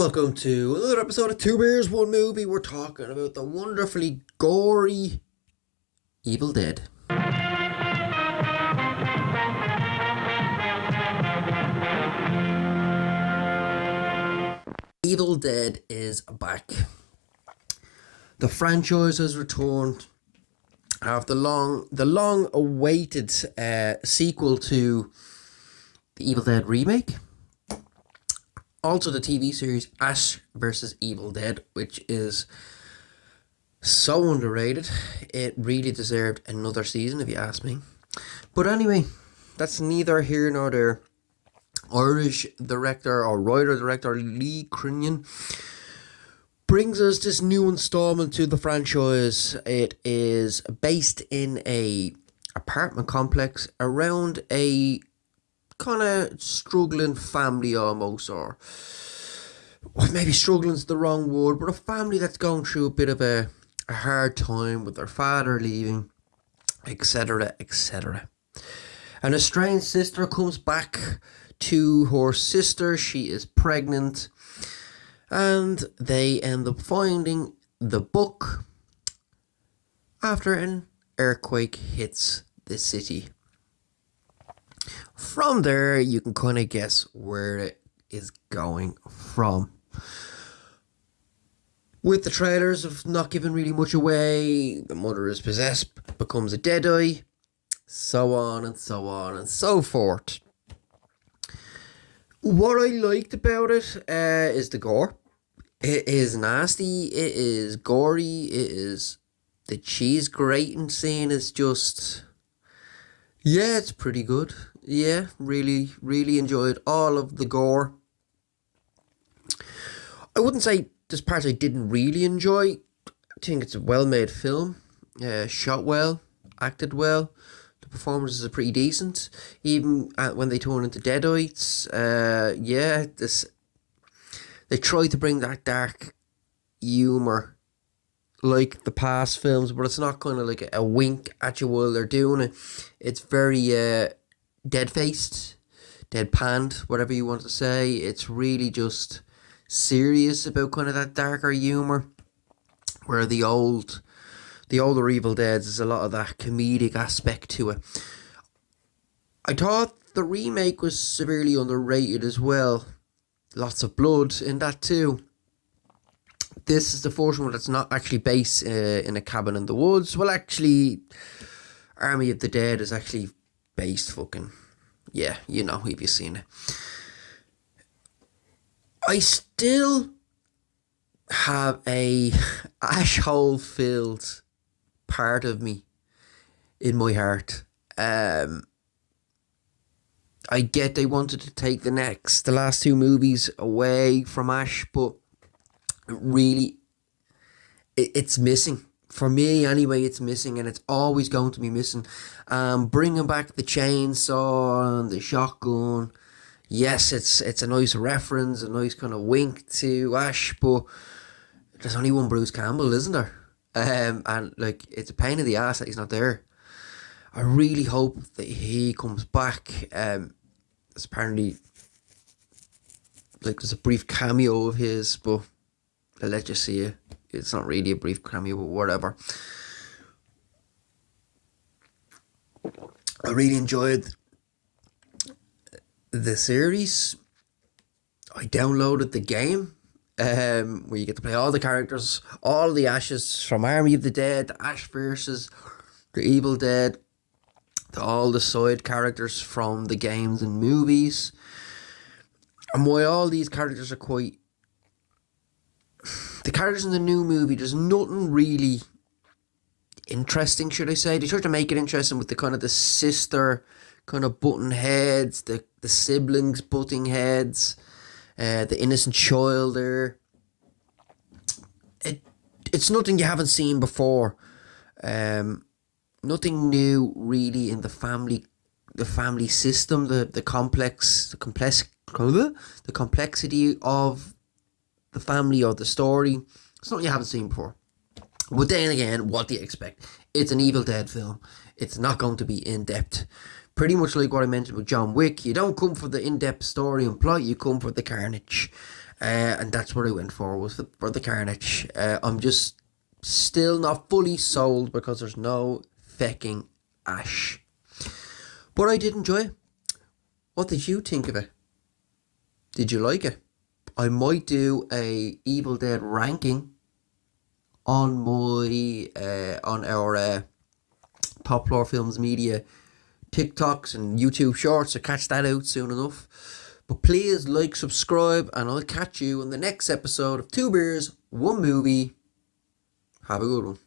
Welcome to another episode of Two Beers, One Movie. We're talking about the wonderfully gory Evil Dead. Evil Dead is back. The franchise has returned after the long-awaited sequel to the Evil Dead remake. Also, the TV series Ash vs. Evil Dead, which is so underrated. It really deserved another season, if you ask me. But anyway, that's neither here nor there. Irish writer-director Lee Cronin brings us this new installment to the franchise. It is based in a apartment complex around a kind of struggling family almost, or maybe struggling's the wrong word, but a family that's going through a bit of a hard time with their father leaving, etc., etc. An estranged sister comes back to her sister. She is pregnant, and they end up finding the book after an earthquake hits the city. From there, you can kind of guess where it is going from. With the trailers of not giving really much away, the mother is possessed, becomes a Deadite, so on and so on and so forth. What I liked about it is the gore. It is nasty, it is gory, it is... The cheese grating scene is just... Yeah, it's pretty good. Yeah, really, really enjoyed all of the gore. I wouldn't say there's parts I didn't really enjoy. I think it's a well-made film. Shot well, acted well. The performances are pretty decent. Even when they turn into Deadites. They try to bring that dark humour like the past films, but it's not kind of like a wink at you while they're doing it. It's very dead-faced, deadpanned, whatever you want to say. It's really just serious about kind of that darker humour, where the older Evil Deads is a lot of that comedic aspect to it. I thought the remake was severely underrated as well. Lots of blood in that too. This is the first one that's not actually based in a cabin in the woods. Well, actually, Army of the Dead is actually based fucking... Yeah, you know, if you've seen it. I still have a ash-hole-filled part of me in my heart. I get they wanted to take the last two movies away from Ash, but really, it's missing. For me, anyway, it's missing, and it's always going to be missing. Bringing back the chainsaw and the shotgun, yes, it's a nice reference, a nice kind of wink to Ash, but there's only one Bruce Campbell, isn't there? And like, it's a pain in the ass that he's not there. I really hope that he comes back. It's apparently, like, there's a brief cameo of his, but I'll let you see it. It's not really a brief cameo, but whatever. I really enjoyed the series. I downloaded the game, where you get to play all the characters, all the Ashes from Army of the Dead, Ash versus the Evil Dead, to all the side characters from the games and movies. And while all these characters are quite... The characters in the new movie, there's nothing really interesting, should I say. They try to make it interesting with the kind of the sister kind of button heads, the siblings butting heads, the innocent child there. It's nothing you haven't seen before. Nothing new really in the family system, the complexity of the family or the story. It's something you haven't seen before. But then again, what do you expect? It's an Evil Dead film. It's not going to be in-depth. Pretty much like what I mentioned with John Wick. You don't come for the in-depth story and plot, you come for the carnage. and that's what I went for, was for the Carnage. I'm just still not fully sold because there's no fecking Ash. But I did enjoy it. What did you think of it? Did you like it? I might do a Evil Dead ranking on my on our Top Floor Films Media TikToks and YouTube Shorts, so catch that out soon enough. But please like, subscribe, and I'll catch you in the next episode of Two Beers, One Movie. Have a good one.